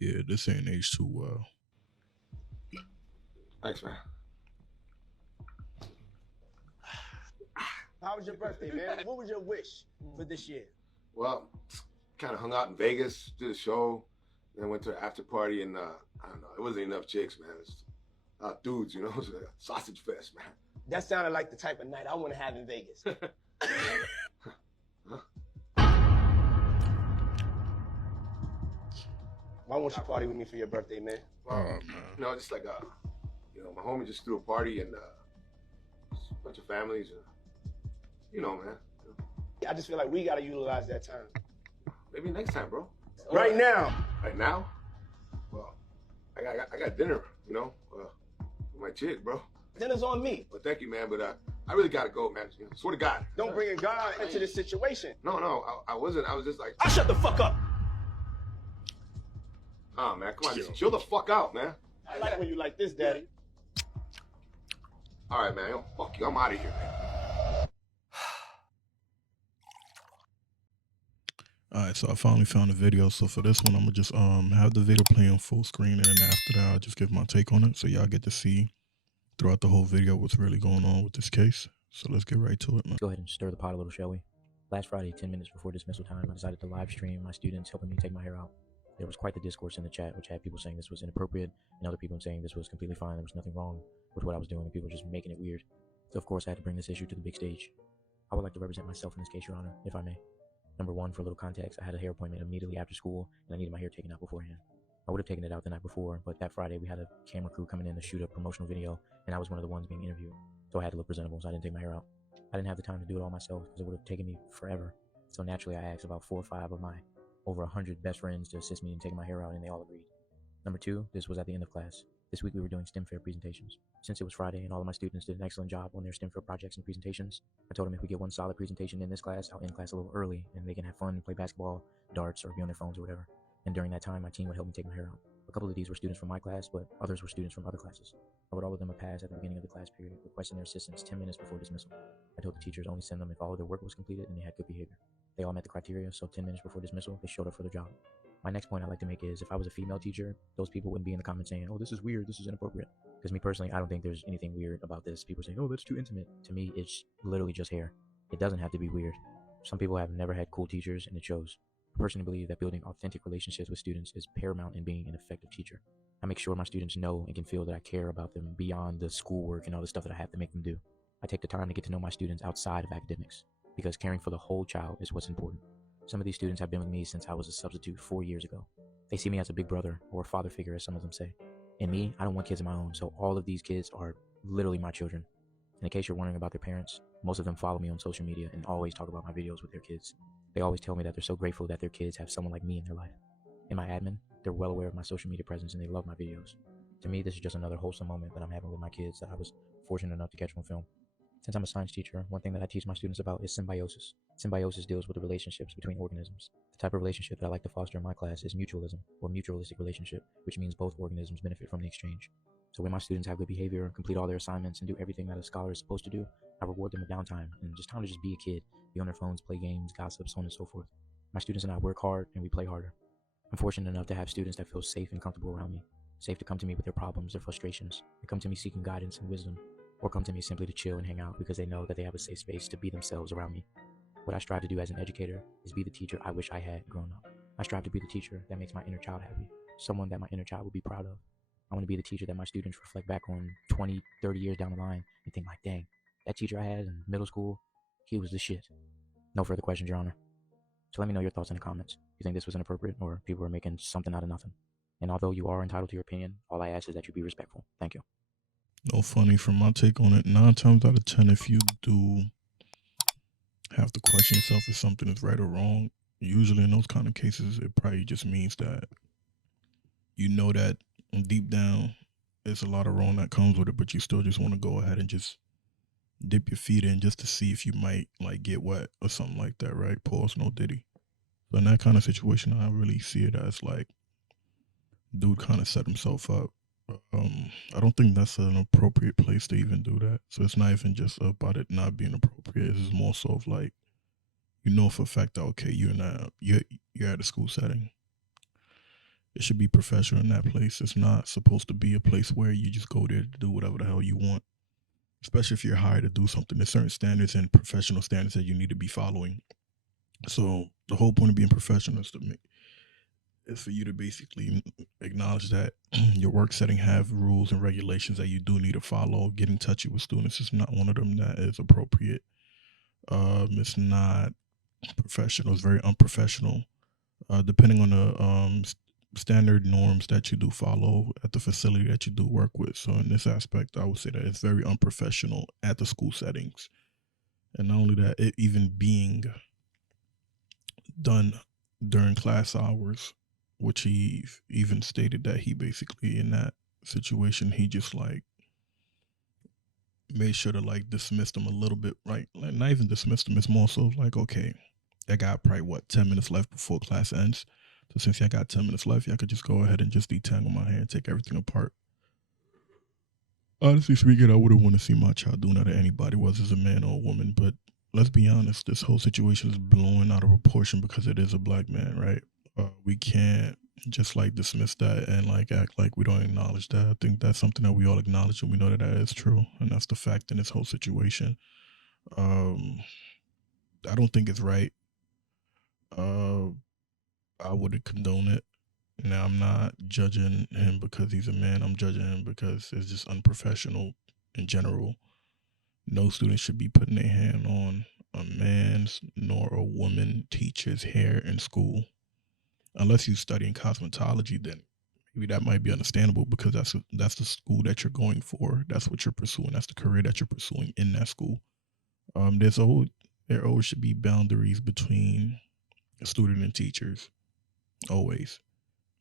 Yeah, this ain't aged too well. Thanks, man. How was your birthday, man? What was your wish for this year? Well, kind of hung out in Vegas, did a show, then went to an after party, and I don't know, it wasn't enough chicks, man. It's dudes, you know, it was a sausage fest, man. That sounded like the type of night I want to have in Vegas. Why won't you party with me for your birthday, man? Man. You know, just like you know, my homie just threw a party and a bunch of families, and you know, man. I just feel like we gotta utilize that time. Maybe next time, bro. Right now. Right now? Well, I got dinner, you know, with my chick, bro. Dinner's on me. Well, thank you, man, but I really gotta go, man. You know, swear to God. Don't bring God into this situation. No, I wasn't. I was just like, I shut the fuck up. oh, man, come on, just chill the fuck out, man. I like when you like this, Daddy. All right, man. Yo, fuck you. I'm out of here, man. Alright, so I finally found the video. So for this one, I'm gonna just have the video play on full screen, and then after that, I'll just give my take on it, so y'all get to see throughout the whole video what's really going on with this case. So let's get right to it, man. Go ahead and stir the pot a little, shall we? Last Friday, 10 minutes before dismissal time, I decided to live stream my students helping me take my hair out. There was quite the discourse in the chat, which had people saying this was inappropriate, and other people saying this was completely fine, there was nothing wrong with what I was doing, and people were just making it weird. So of course I had to bring this issue to the big stage. I would like to represent myself in this case, Your Honor, if I may. Number one, for a little context, I had a hair appointment immediately after school, and I needed my hair taken out beforehand. I would have taken it out the night before, but that Friday we had a camera crew coming in to shoot a promotional video, and I was one of the ones being interviewed. So I had to look presentable, so I didn't take my hair out. I didn't have the time to do it all myself, because it would have taken me forever. So naturally I asked about 4 or 5 of my over 100 best friends to assist me in taking my hair out, and they all agreed. Number two, this was at the end of class. This week we were doing STEM fair presentations. Since it was Friday and all of my students did an excellent job on their STEM fair projects and presentations, I told them if we get one solid presentation in this class, I'll end class a little early and they can have fun, play basketball, darts, or be on their phones or whatever. And during that time, my team would help me take my hair out. A couple of these were students from my class, but others were students from other classes. I would all of them a pass at the beginning of the class period, requesting their assistance 10 minutes before dismissal. I told the teachers only send them if all of their work was completed and they had good behavior. They all met the criteria, so 10 minutes before dismissal, they showed up for their job. My next point I'd like to make is if I was a female teacher, those people wouldn't be in the comments saying, oh, this is weird, this is inappropriate. Because me personally, I don't think there's anything weird about this. People saying, oh, that's too intimate. To me, it's literally just hair. It doesn't have to be weird. Some people have never had cool teachers, and it shows. I personally believe that building authentic relationships with students is paramount in being an effective teacher. I make sure my students know and can feel that I care about them beyond the schoolwork and all the stuff that I have to make them do. I take the time to get to know my students outside of academics, because caring for the whole child is what's important. Some of these students have been with me since I was a substitute 4 years ago. They see me as a big brother or a father figure, as some of them say. And me, I don't want kids of my own, so all of these kids are literally my children. And in case you're wondering about their parents, most of them follow me on social media and always talk about my videos with their kids. They always tell me that they're so grateful that their kids have someone like me in their life. In my admin, they're well aware of my social media presence and they love my videos. To me, this is just another wholesome moment that I'm having with my kids that I was fortunate enough to catch on film. Since I'm a science teacher, one thing that I teach my students about is symbiosis. Symbiosis deals with the relationships between organisms. The type of relationship that I like to foster in my class is mutualism, or mutualistic relationship, which means both organisms benefit from the exchange. So when my students have good behavior, complete all their assignments, and do everything that a scholar is supposed to do, I reward them with downtime and just time to just be a kid, be on their phones, play games, gossip, so on and so forth. My students and I work hard and we play harder. I'm fortunate enough to have students that feel safe and comfortable around me, safe to come to me with their problems, their frustrations, and come to me seeking guidance and wisdom, or come to me simply to chill and hang out because they know that they have a safe space to be themselves around me. What I strive to do as an educator is be the teacher I wish I had growing up. I strive to be the teacher that makes my inner child happy, someone that my inner child will be proud of. I want to be the teacher that my students reflect back on 20, 30 years down the line and think like, dang, that teacher I had in middle school, he was the shit. No further questions, Your Honor. So let me know your thoughts in the comments. You think this was inappropriate or people are making something out of nothing? And although you are entitled to your opinion, all I ask is that you be respectful. Thank you. No funny from my take on it. 9 times out of 10, if you do have to question yourself if something is right or wrong, usually in those kind of cases, it probably just means that you know that deep down there's a lot of wrong that comes with it, but you still just want to go ahead and just dip your feet in just to see if you might like get wet or something like that, right? Pause, no diddy. So in that kind of situation, I really see it as like dude kind of set himself up. I don't think that's an appropriate place to even do that. So it's not even just about it not being appropriate. It's more so of like, you know for a fact that okay, you're at a school setting. It should be professional in that place. It's not supposed to be a place where you just go there to do whatever the hell you want. Especially if you're hired to do something. There's certain standards and professional standards that you need to be following. So the whole point of being professional is for you to basically acknowledge that your work setting have rules and regulations that you do need to follow. Getting touchy with students is not one of them that is appropriate. It's not professional. It's very unprofessional. Depending on the standard norms that you do follow at the facility that you do work with. So in this aspect, I would say that it's very unprofessional at the school settings. And not only that, it even being done during class hours, which he even stated that he basically in that situation, he just like made sure to like dismiss them a little bit, right? Like not even dismiss them. It's more so like, okay, I got probably 10 minutes left before class ends. So since I got 10 minutes left, I could just go ahead and just detangle my hair and take everything apart. Honestly speaking, I wouldn't want to see my child doing that to anybody, whether it's a man or a woman. But let's be honest, this whole situation is blowing out of proportion because it is a black man, right? We can't just like dismiss that and like act like we don't acknowledge that. I think that's something that we all acknowledge and we know that that is true. And that's the fact in this whole situation. I don't think it's right. I wouldn't condone it. Now, I'm not judging him because he's a man. I'm judging him because it's just unprofessional in general. No student should be putting their hand on a man's nor a woman teacher's hair in school. Unless you're studying cosmetology, then maybe that might be understandable because that's the school that you're going for. That's what you're pursuing. That's the career that you're pursuing in that school. There always should be boundaries between a student and teachers. Always.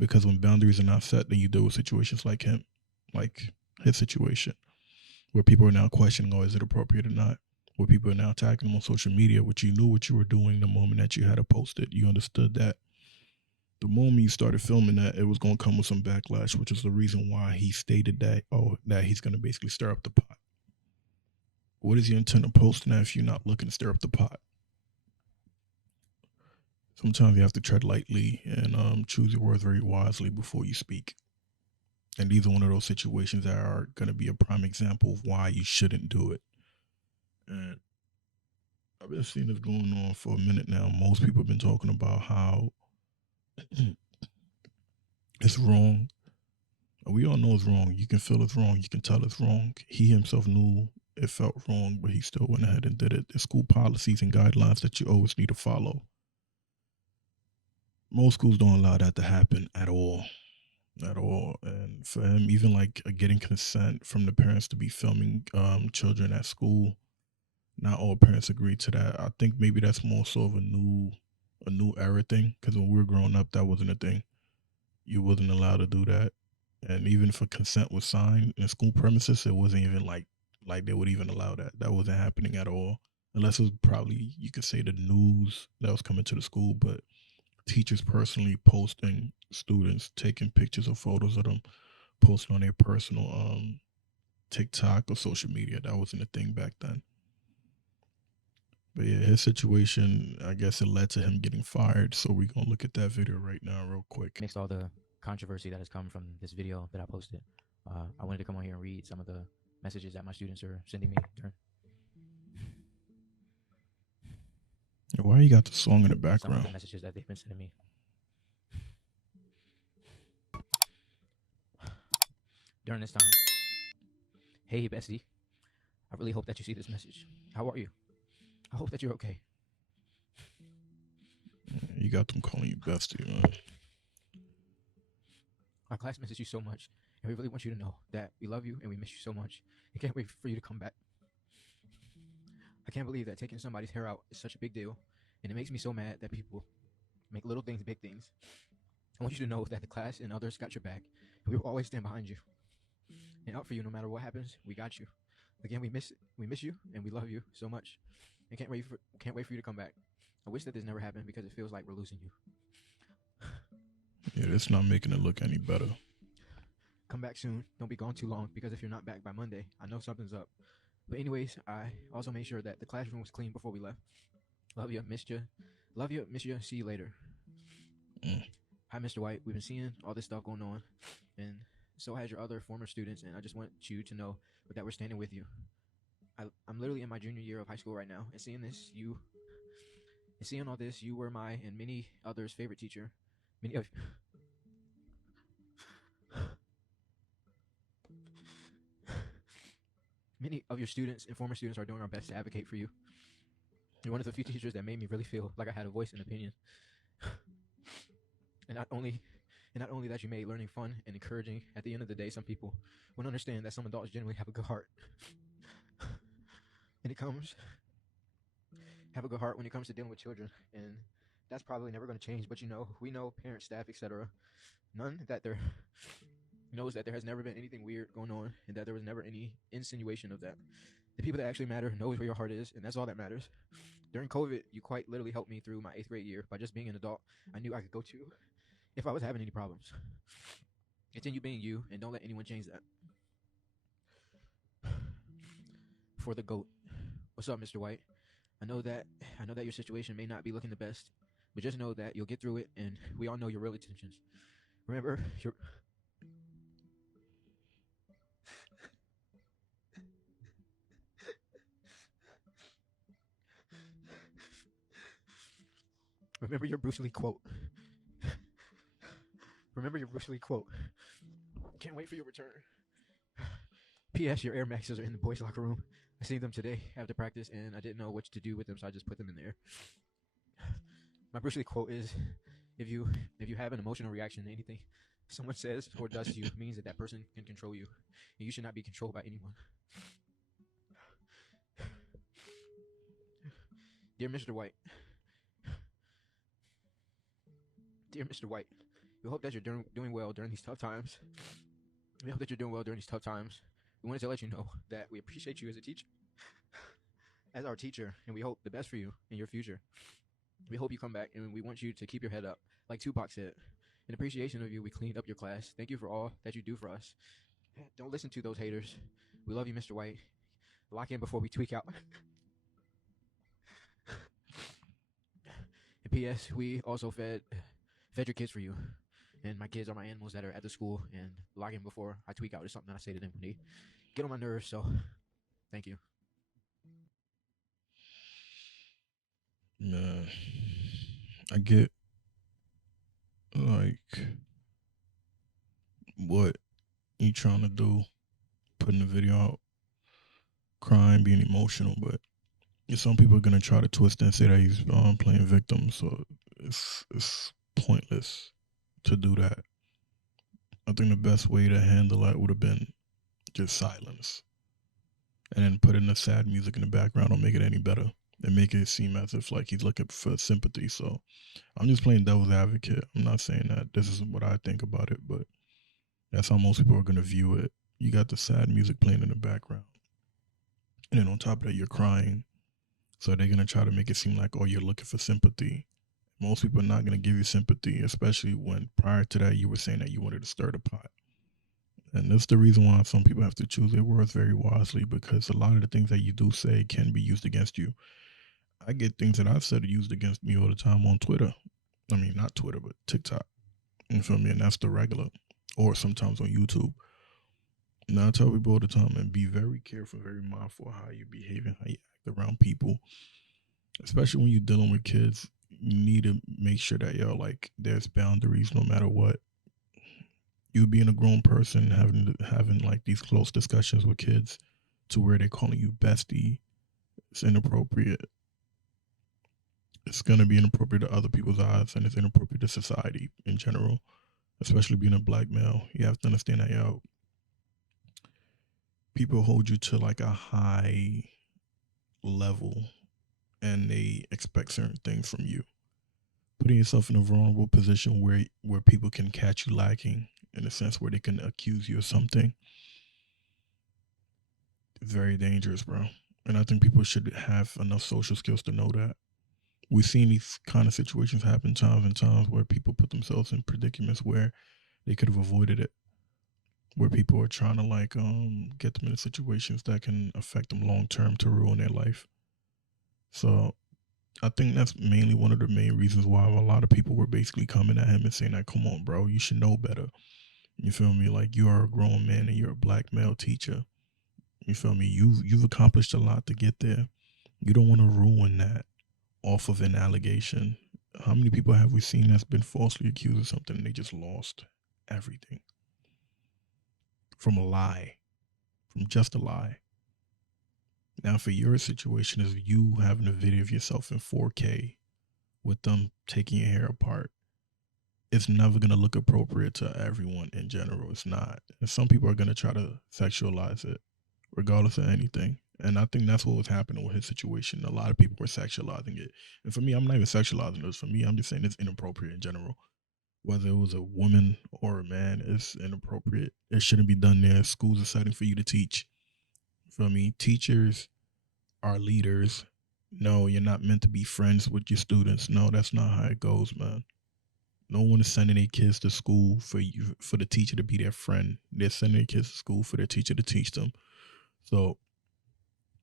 Because when boundaries are not set, then you deal with situations like his situation, where people are now questioning, oh, is it appropriate or not? Where people are now attacking him on social media, which you knew what you were doing the moment that you had to post it. You understood that the moment you started filming that, it was going to come with some backlash, which is the reason why he stated that he's going to basically stir up the pot. What is your intent of posting that if you're not looking to stir up the pot? Sometimes you have to tread lightly and choose your words very wisely before you speak. And these are one of those situations that are going to be a prime example of why you shouldn't do it. And I've been seeing this going on for a minute now. Most people have been talking about how it's wrong. We all know it's wrong. You can feel it's wrong. You can tell it's wrong. He himself knew it felt wrong, but he still went ahead and did it. There's school policies and guidelines that you always need to follow. Most schools don't allow that to happen at all. And for him, even like getting consent from the parents to be filming children at school, not all parents agree to that. I think maybe that's more so of a new era thing, because when we were growing up, that wasn't a thing. You wasn't allowed to do that. And even if a consent was signed in school premises, it wasn't even like they would even allow that. That wasn't happening at all, unless it was probably, you could say, the news that was coming to the school. But teachers personally posting students, taking pictures or photos of them, posting on their personal TikTok or social media, that wasn't a thing back then. But yeah, his situation, I guess it led to him getting fired. So we're going to look at that video right now real quick. Amidst all the controversy that has come from this video that I posted, I wanted to come on here and read some of the messages that my students are sending me. Why you got the song in the Some of background? the messages that they've been sending me. During this time. Hey, Bestie. I really hope that you see this message. How are you? I hope that you're okay. You got them calling you bestie, man. Our class misses you so much, and we really want you to know that we love you and we miss you so much. We can't wait for you to come back. I can't believe that taking somebody's hair out is such a big deal, and it makes me so mad that people make little things big things. I want you to know that the class and others got your back, and we will always stand behind you and out for you no matter what happens. We got you. Again, we miss you, and we love you so much. And can't wait for you to come back. I wish that this never happened because it feels like we're losing you. Yeah, that's not making it look any better. Come back soon. Don't be gone too long, because if you're not back by Monday, I know something's up. But anyways, I also made sure that the classroom was clean before we left. Love you, missed you. Love you, miss you. See you later. Hi, Mr. White. We've been seeing all this stuff going on, and so has your other former students, and I just want you to know that we're standing with you. I'm literally in my junior year of high school right now, and seeing all this, you were my and many others' favorite teacher. Many of many of your students and former students are doing our best to advocate for you. You're one of the few teachers that made me really feel like I had a voice and opinion. And not only that you made learning fun and encouraging, at the end of the day, some people won't understand that some adults generally have a good heart. And have a good heart when it comes to dealing with children. And that's probably never going to change. But we know parents, staff, etc. None that there knows that there has never been anything weird going on, and that there was never any insinuation of that. The people that actually matter knows where your heart is, and that's all that matters. During COVID, you quite literally helped me through my 8th grade year by just being an adult I knew I could go to if I was having any problems. Continue being you, and don't let anyone change that. For the GOAT. What's up, Mr. White? I know that your situation may not be looking the best, but just know that you'll get through it, and we all know your real intentions. Remember, remember your Bruce Lee quote. Remember your Bruce Lee quote. Can't wait for your return. P.S. Your Air Maxes are in the boys' locker room. I seen them today after practice, and I didn't know what to do with them, so I just put them in there. My Bruce Lee quote is, if you have an emotional reaction to anything someone says or does to you, it means that person can control you, and you should not be controlled by anyone. Dear Mr. White. Dear Mr. White, we hope that you're doing well during these tough times. We hope that you're doing well during these tough times. We wanted to let you know that we appreciate you as a teacher, as our teacher, and we hope the best for you in your future. We hope you come back, and we want you to keep your head up, like Tupac said. In appreciation of you, we cleaned up your class. Thank you for all that you do for us. Don't listen to those haters. We love you, Mr. White. Lock in before we tweak out. And P.S. We also fed your kids for you. And my kids are my animals that are at the school, and lock in before I tweak out is something that I say to them when they get on my nerves. So, thank you. Man, I get like what you trying to do, putting the video out, crying, being emotional, but some people are gonna try to twist and say that he's playing victim. So it's pointless to do that. I think the best way to handle that would have been just silence, and then put in the sad music in the background. Don't make it any better, and make it seem as if like he's looking for sympathy. So I'm just playing devil's advocate. I'm not saying that this is what I think about it, but that's how most people are gonna view it. You got the sad music playing in the background, and then on top of that, you're crying. So they're gonna try to make it seem like, oh, you're looking for sympathy. Most people are not gonna give you sympathy, especially when prior to that you were saying that you wanted to stir the pot. And that's the reason why some people have to choose their words very wisely, because a lot of the things that you do say can be used against you. I get things that I've said used against me all the time on Twitter. I mean, not Twitter, but TikTok. You feel me? And that's the regular. Or sometimes on YouTube. And I tell people all the time, and be very careful, very mindful of how you behave and how you act around people. Especially when you're dealing with kids, you need to make sure that like there's boundaries no matter what. You being a grown person having like these close discussions with kids to where they're calling you bestie, it's inappropriate. It's gonna be inappropriate to other people's eyes, and it's inappropriate to society in general. Especially being a black male, you have to understand that people hold you to like a high level, and they expect certain things from you. Putting yourself in a vulnerable position where people can catch you lacking, in a sense where they can accuse you of something, it's very dangerous, bro. And I think people should have enough social skills to know that. We've seen these kind of situations happen times and times where people put themselves in predicaments where they could have avoided it, where people are trying to like get them into situations that can affect them long term to ruin their life. So I think that's mainly one of the main reasons why a lot of people were basically coming at him and saying that, come on, bro, you should know better. You feel me? Like, you are a grown man and you're a black male teacher. You feel me? You've accomplished a lot to get there. You don't want to ruin that off of an allegation. How many people have we seen that's been falsely accused of something and they just lost everything from a lie, from just a lie? Now, for your situation, is you having a video of yourself in 4K with them taking your hair apart. It's never going to look appropriate to everyone in general. It's not. And some people are going to try to sexualize it, regardless of anything. And I think that's what was happening with his situation. A lot of people were sexualizing it. And for me, I'm not even sexualizing this. For me, I'm just saying it's inappropriate in general. Whether it was a woman or a man, it's inappropriate. It shouldn't be done there. School's a setting for you to teach. For me, teachers are leaders. No, you're not meant to be friends with your students. No, that's not how it goes, man. No one is sending their kids to school for the teacher to be their friend. They're sending their kids to school for their teacher to teach them. So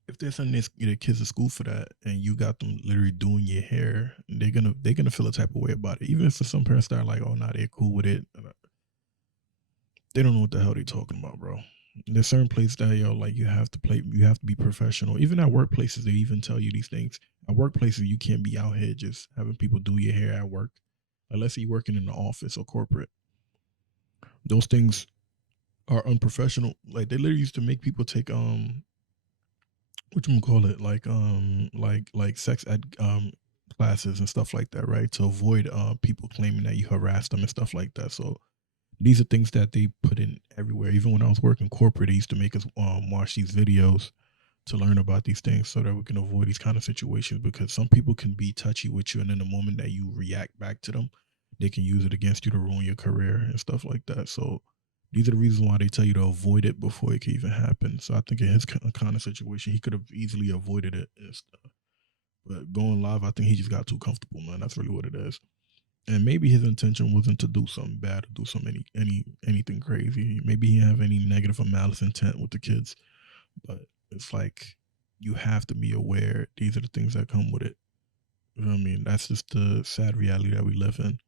if they're sending their kids to school for that, and you got them literally doing your hair, they're gonna feel a type of way about it. Even if for some parents that are like, oh, nah, they're cool with it. They don't know what the hell they're talking about, bro. There's certain places that, like, you have to be professional. Even at workplaces, they even tell you these things. At workplaces, you can't be out here just having people do your hair at work, unless you're working in the office or corporate. Those things are unprofessional. Like, they literally used to make people take what you call it, like sex ed classes and stuff like that, right? To avoid people claiming that you harassed them and stuff like that. So these are things that they put in everywhere. Even when I was working corporate, they used to make us watch these videos to learn about these things so that we can avoid these kind of situations, because some people can be touchy with you, and in the moment that you react back to them, they can use it against you to ruin your career and stuff like that. So these are the reasons why they tell you to avoid it before it can even happen. So I think in his kind of situation, he could have easily avoided it and stuff. But going live, I think he just got too comfortable, man. That's really what it is. And maybe his intention wasn't to do something bad or do anything crazy. Maybe he didn't have any negative or malice intent with the kids. But it's like, you have to be aware these are the things that come with it. You know what I mean? That's just the sad reality that we live in.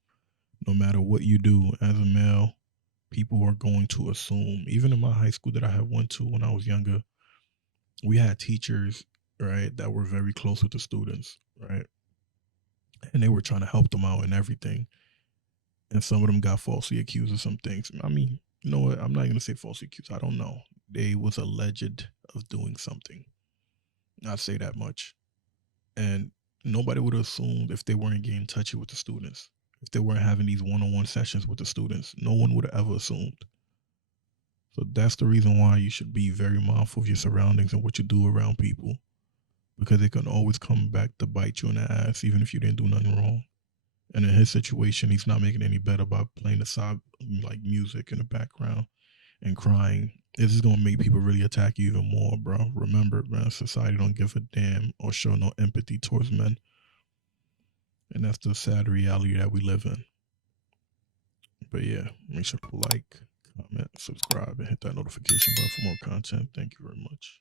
No matter what you do as a male, people are going to assume. Even in my high school that I had went to when I was younger, we had teachers, right, that were very close with the students, right? And they were trying to help them out and everything. And some of them got falsely accused of some things. I mean, you know what? I'm not going to say falsely accused. I don't know. They was alleged of doing something. I'd say that much. And nobody would have assumed if they weren't getting touchy with the students, if they weren't having these one-on-one sessions with the students. No one would have ever assumed. So that's the reason why you should be very mindful of your surroundings and what you do around people, because it can always come back to bite you in the ass, even if you didn't do nothing wrong. And in his situation, he's not making any better by playing the side, like, music in the background and crying. This is gonna make people really attack you even more, bro. Remember, man, society don't give a damn or show no empathy towards men. And that's the sad reality that we live in. But yeah, make sure to like, comment, subscribe, and hit that notification button for more content. Thank you very much.